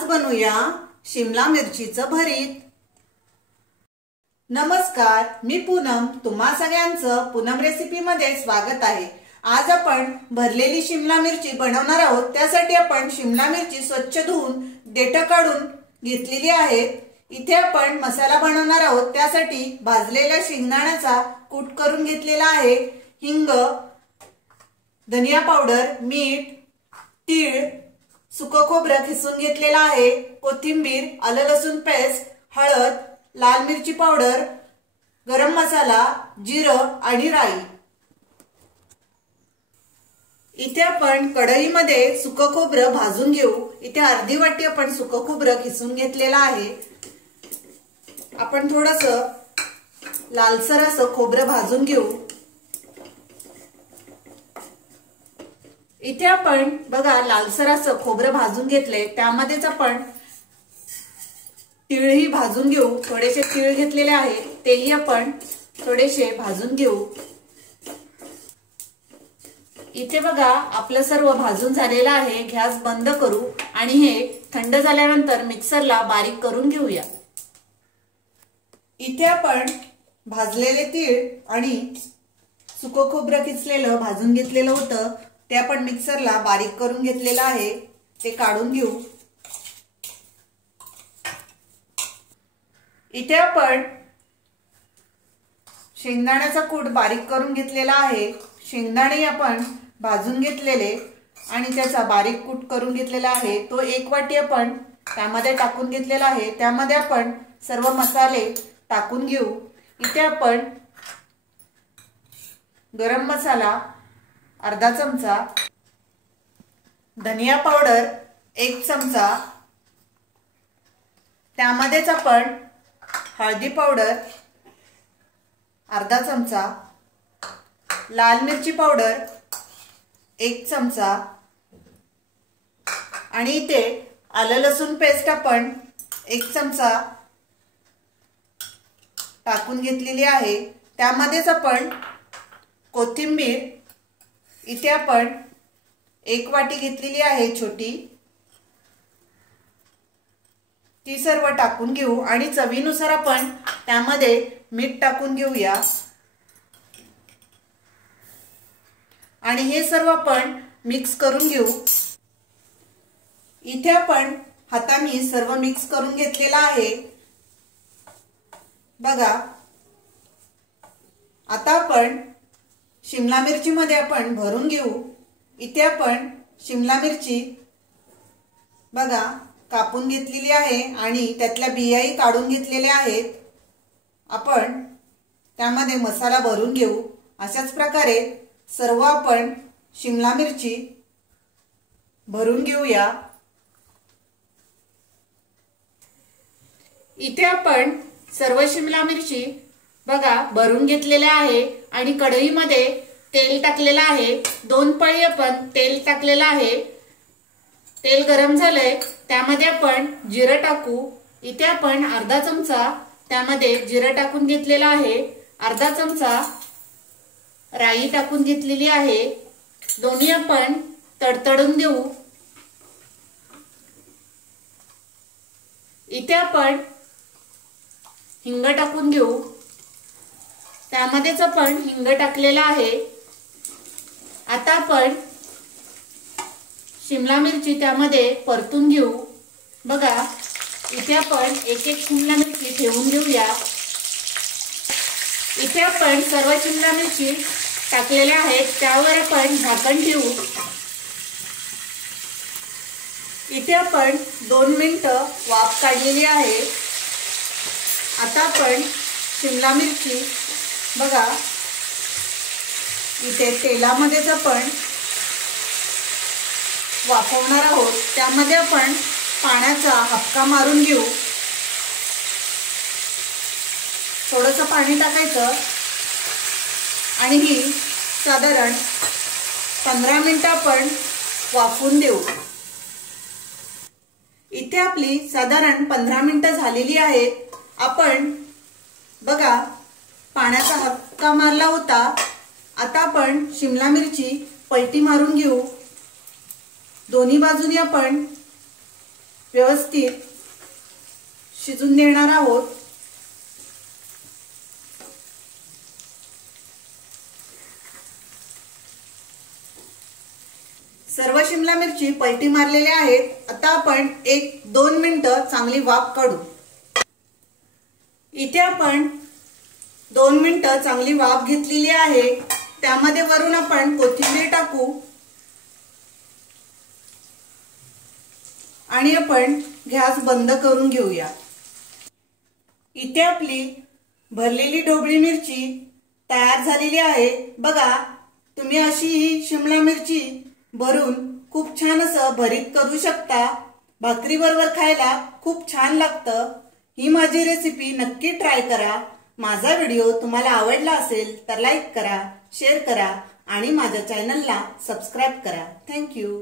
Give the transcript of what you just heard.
आज बनवूया शिमला मिरचीचं भरीत। नमस्कार, मी पूनम, तुम्हा सगळ्यांचं पूनम रेसिपी मध्ये स्वागत आहे। आज आपण भरलेली शिमला मिरची बनवणार आहोत। त्यासाठी आपण शिमला मिरची स्वच्छ धुवून देठ काढून घेतलेली आहेत। इथे आपण मसाला बनवणार आहोत। त्यासाठी भाजलेल्या शेंगदाण्याचा कूट करून घेतलेला आहे। हिंग, धनिया पावडर, मीठ, तीळ, सुकं खोबरं खिसून घेतलेला आहे, कोथिंबीर, आलं लसूण पेस्ट, हळद, लाल मिरची पावडर, गरम मसाला, जिरं आणि राई। इथे आपण कढईमध्ये सुकं खोबरं भाजून घेऊ। इथे अर्धी वाटी आपण सुकं खोबरं खिसून घेतलेला आहे। आपण थोडंसं लालसर असं खोबरं भाजून घेऊ। इथे आपण बघा लालसर असं खोबरं भाजून घेतले। त्यामध्येच आपण तीळही भाजून घेऊ। थोडेसे तीळ घेतलेले आहे, तेही आपण थोडेसे भाजून घेऊ। इथे बघा आपलं सर्व भाजून झालेलं आहे। गॅस बंद करू आणि हे थंड झाल्यानंतर मिक्सरला बारीक करून घेऊया। इथे आपण भाजलेले तीळ आणि सुकं खोबरं किसलेलं भाजून घेतलेलं होतं, ते आपण मिक्सरला बारीक करून घेतलेलं आहे, ते काढून घेऊ। इथे आपण शेंगदाण्याचा कूट बारीक करून घेतलेला आहे। शेंगदाणे आपण भाजून घेतलेले आणि त्याचा बारीक कूट करून घेतलेला आहे, तो 1 वाटी आपण त्यामध्ये टाकून घेतलेला आहे। त्यामध्ये आपण सर्व मसाले टाकून घेऊ। इथे आपण गरम मसाला अर्धा चमचा, धनिया पावडर 1 चमचा, त्यामध्येच आपण हळदी पावडर अर्धा चमचा, लाल मिरची पावडर 1 चमचा आणि इथे आलं लसूण पेस्ट आपण 1 चमचा टाकून घेतलेली आहे। त्यामध्येच आपण कोथिंबीर इथे आपण 1 वाटी घेतलेली आहे छोटी, ती सर्व टाकून घेऊ आणि चवीनुसार आपण त्यामध्ये मीठ टाकून घेऊया आणि हे सर्व आपण मिक्स करून घेऊ। इथे आपण हाताने सर्व मिक्स करून घेतलेला आहे। बघा आता आपण शिमला मिरची मध्ये आपण भरून घेऊ। इथे आपण शिमला मिरची बघा कापून घेतलेली आहे आणि त्यातल्या बियाही काढून घेतलेल्या आहेत। आपण त्यामध्ये मसाला भरून घेऊ। अशाच प्रकारे सर्व आपण शिमला मिरची भरून घेऊया। इथे आपण सर्व शिमला मिरची बघा भरून घेतलेल्या आहे आणि कढईमध्ये तेल टाकलेलं आहे। 2 पळी आपण तेल टाकलेलं आहे। तेल गरम झालंय, त्यामध्ये आपण जिरं टाकू। इथे आपण अर्धा चमचा त्यामध्ये जिरं टाकून घेतलेला आहे, अर्धा चमचा राई टाकून घेतलेली आहे। दोन्ही आपण तडतडून देऊ। इथे आपण हिंग टाकून घेऊ। त्यामध्येच आपण हिंग टाकलेला आहे। आता आपण शिमला मिरची त्यामध्ये परतून घेऊ। बघा इथे आपण एक शिमला मिरची ठेवून घेऊया। इथे आपण सर्व शिमला मिरची टाकलेल्या आहेत, त्यावर आपण झाकण ठेवू। इथे आपण 2 मिनिटं वाफ काढलेली आहे। आता आपण शिमला मिरची बघा इथे तेलामध्येच आपण वाफवणार आहोत। त्यामध्ये आपण पाण्याचा हबका मारून घेऊ। थोडंसं पाणी टाकायचं आणि ही साधारण 15 मिनिटं आपण वाफवून देऊ। इथे आपली साधारण 15 मिनिटं झालेली आहेत। आपण बघा पाण्याचा हबका मारला होता। आता आपण शिमला मिरची पलटी मारून घेऊ। दोन्ही बाजूनी आपण व्यवस्थित शिजून देणार आहोत। सर्व शिमला मिरची पलटी मारलेल्या आहेत। आता आपण 1-2 मिनिटं चांगली वाफ काढू। इथे आपण 2 मिनिटं चांगली वाफ घेतलेली आहे। त्यामध्ये वरून आपण कोथिंबीर टाकू आणि आपण गॅस बंद करून घेऊया। इथे आपली भरलेली ढोबळी मिरची तयार झालेली आहे। बघा, तुम्ही अशी ही शिमला मिरची भरून खूप छान असं भरीत करू शकता। भाकरी बरोबर खायला खूप छान लागतं। ही माझी रेसिपी नक्की ट्राय करा। माझा व्हिडिओ तुम्हाला आवडला असेल तर लाईक करा, शेअर करा आणि माझ्या चॅनलला सबस्क्राइब करा। थँक्यू।